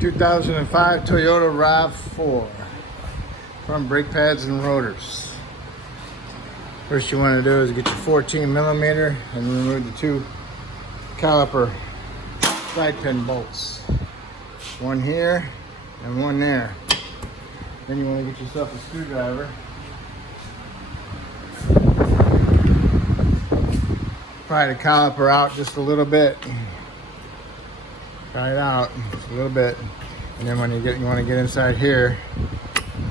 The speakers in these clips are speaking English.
2005 Toyota RAV4 front brake pads and rotors. First you want to do is get your 14 millimeter and remove the two caliper slide pin bolts. One here and one there. Then you want to get yourself a screwdriver. Pry the caliper out just a little bit. Pry it out just a little bit, and then when you want to get inside here,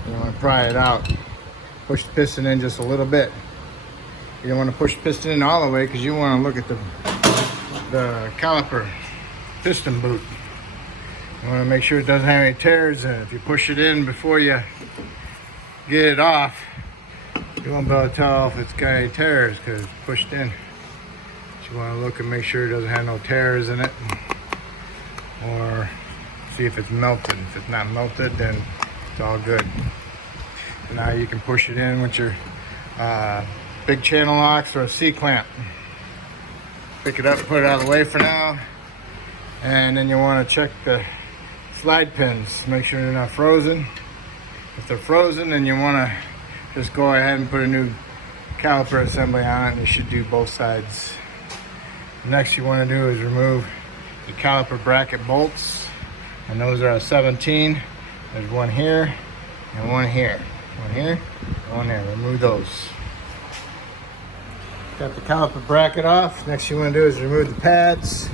you want to pry it out. Push the piston in just a little bit. You don't want to push the piston in all the way because you want to look at the caliper piston boot. You want to make sure it doesn't have any tears in it. If you push it in before you get it off, you won't be able to tell if it's got any tears because it's pushed in. So you want to look and make sure it doesn't have no tears in it, or see if it's melted. If it's not melted, then it's all good. So now you can push it in with your big channel locks or a C-clamp. Pick it up, put it out of the way for now, and then you want to check the slide pins. Make sure they're not frozen. If they're frozen, then you want to just go ahead and put a new caliper assembly on it, and you should do both sides. Next you want to do is remove the caliper bracket bolts, and those are a 17. There's one here and one here. One here and one there. Remove those. Got the caliper bracket off. Next you want to do is remove the pads.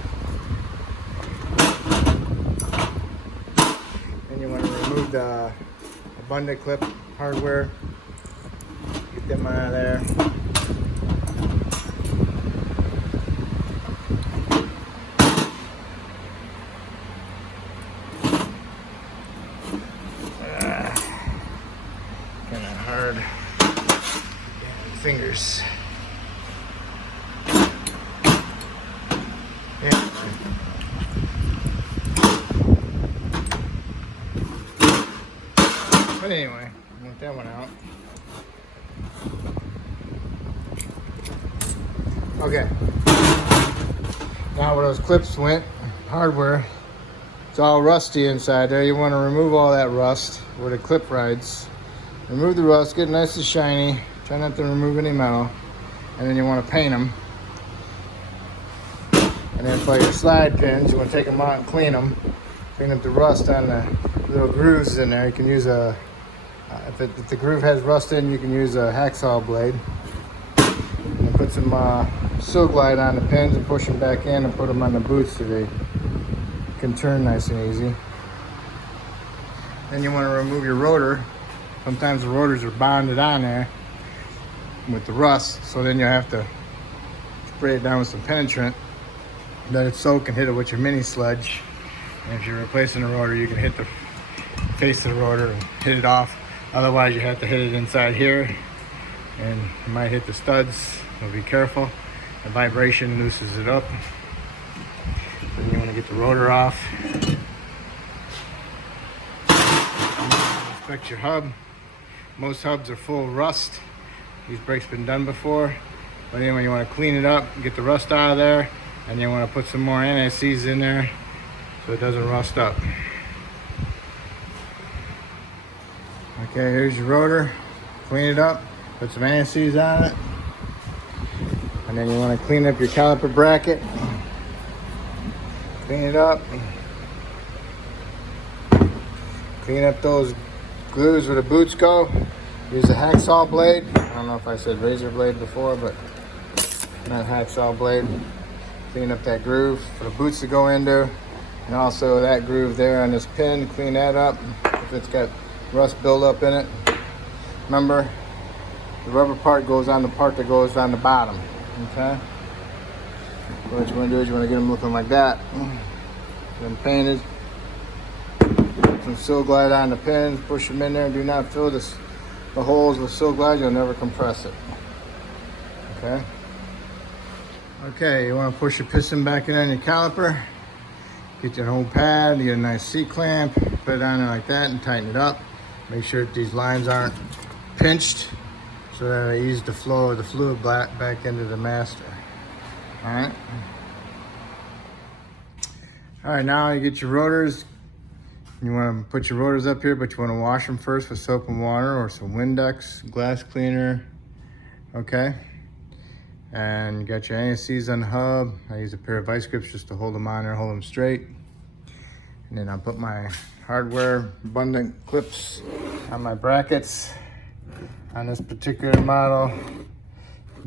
Then you want to remove the abundant clip hardware. Get them out of there. Kind of hard. Fingers. Yeah. But anyway, I want that one out. Okay. Now where those clips went, hardware, it's all rusty inside there. You want to remove all that rust where the clip rides. Remove the rust, get it nice and shiny. Try not to remove any metal. And then you want to paint them. And then for your slide pins, you want to take them out and clean them. Clean up the rust on the little grooves in there. You can use a, if the groove has rust in, you can use a hacksaw blade. And put some Seal Glide on the pins and push them back in and put them on the boots so they can turn nice and easy. Then you want to remove your rotor. Sometimes the rotors are bonded on there with the rust, so then you have to spray it down with some penetrant, let it soak, and hit it with your mini sludge. And if you're replacing the rotor, you can hit the face of the rotor and hit it off. Otherwise you have to hit it inside here, and you might hit the studs, so be careful. The vibration loosens it up. Then you want to get the rotor off. Inspect your hub. Most hubs are full of rust. These brakes been done before. But anyway, you want to clean it up, get the rust out of there, and you want to put some more anti-seize in there so it doesn't rust up. Okay, here's your rotor. Clean it up, put some anti-seize on it. And then you want to clean up your caliper bracket. Clean it up. Clean up those glues where the boots go. Use a hacksaw blade. I don't know if I said razor blade before, but not hacksaw blade. Clean up that groove for the boots to go into. And also that groove there on this pin, clean that up if it's got rust buildup in it. Remember, the rubber part goes on the part that goes on the bottom. Okay? So what you want to do is you want to get them looking like that. Then painted. Some Seal Glide on the pins, push them in there, and do not fill the holes with Seal Glide. You'll never compress it. Okay? Okay, you want to push your piston back in on your caliper. Get your whole pad, get a nice C-clamp, put it on there like that and tighten it up. Make sure that these lines aren't pinched so that it eases the flow of the fluid back into the master. All right, now you get your rotors, You want to put your rotors up here, but you want to wash them first with soap and water or some Windex, glass cleaner, okay? And you got your ASCs on the hub. I use a pair of vice grips just to hold them on there, hold them straight. And then I'll put my hardware abundant clips on my brackets. On this particular model,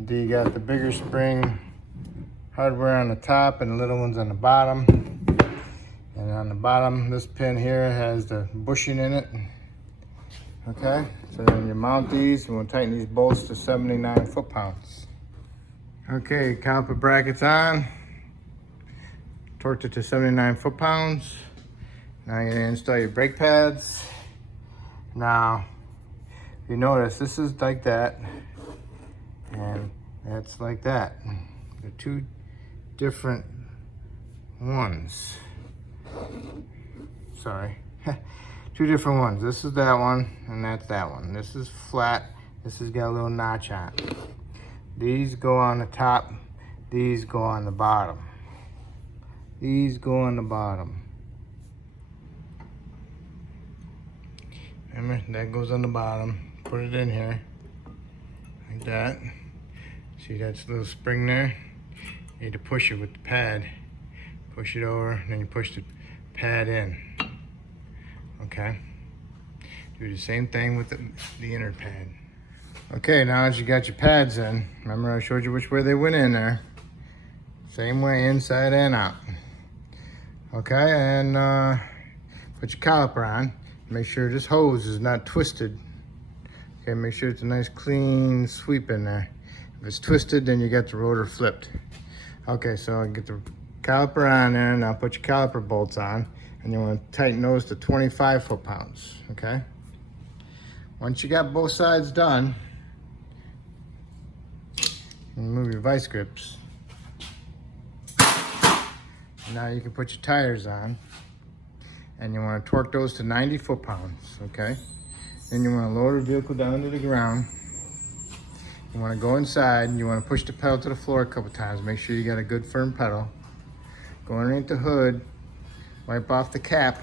you got the bigger spring hardware on the top and the little ones on the bottom. And on the bottom, this pin here has the bushing in it. Okay, so then you mount these, and we'll tighten these bolts to 79 foot-pounds. Okay, caliper brackets on. Torqued it to 79 foot-pounds. Now you're gonna install your brake pads. Now, if you notice, this is like that, and that's like that. They're two different ones. Sorry, two different ones. This is that one, and that's that one. This is flat. This has got a little notch on it. These go on the top. These go on the bottom. These go on the bottom. Remember, that goes on the bottom. Put it in here, like that. See that little spring there? You need to push it with the pad. Push it over, and then you push the pad in. Okay? Do the same thing with the inner pad. Okay, now that you got your pads in, remember I showed you which way they went in there. Same way, inside and out. Okay, and put your caliper on. Make sure this hose is not twisted. Okay, make sure it's a nice clean sweep in there. If it's twisted, then you got the rotor flipped. Okay, so I get the caliper on there, and I'll put your caliper bolts on, and you want to tighten those to 25 foot-pounds, okay? Once you got both sides done, remove your vice grips. Now you can put your tires on, and you want to torque those to 90 foot-pounds, okay? Then you want to lower the vehicle down to the ground. You want to go inside, and you want to push the pedal to the floor a couple times. Make sure you got a good firm pedal. Go underneath the hood, wipe off the cap,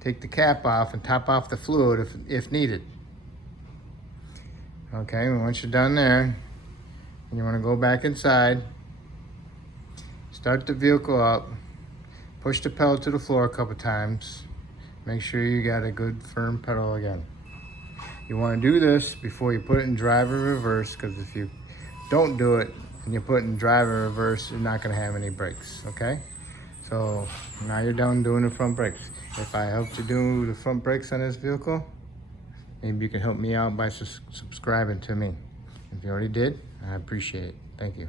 take the cap off, and top off the fluid if needed. Okay, and once you're done there, you want to go back inside, start the vehicle up, push the pedal to the floor a couple times. Make sure you got a good firm pedal again. You want to do this before you put it in drive or reverse, because if you don't do it and you put it in drive or reverse, you're not going to have any brakes, okay? So now you're done doing the front brakes. If I helped you do the front brakes on this vehicle, maybe you can help me out by subscribing to me. If you already did, I appreciate it. Thank you.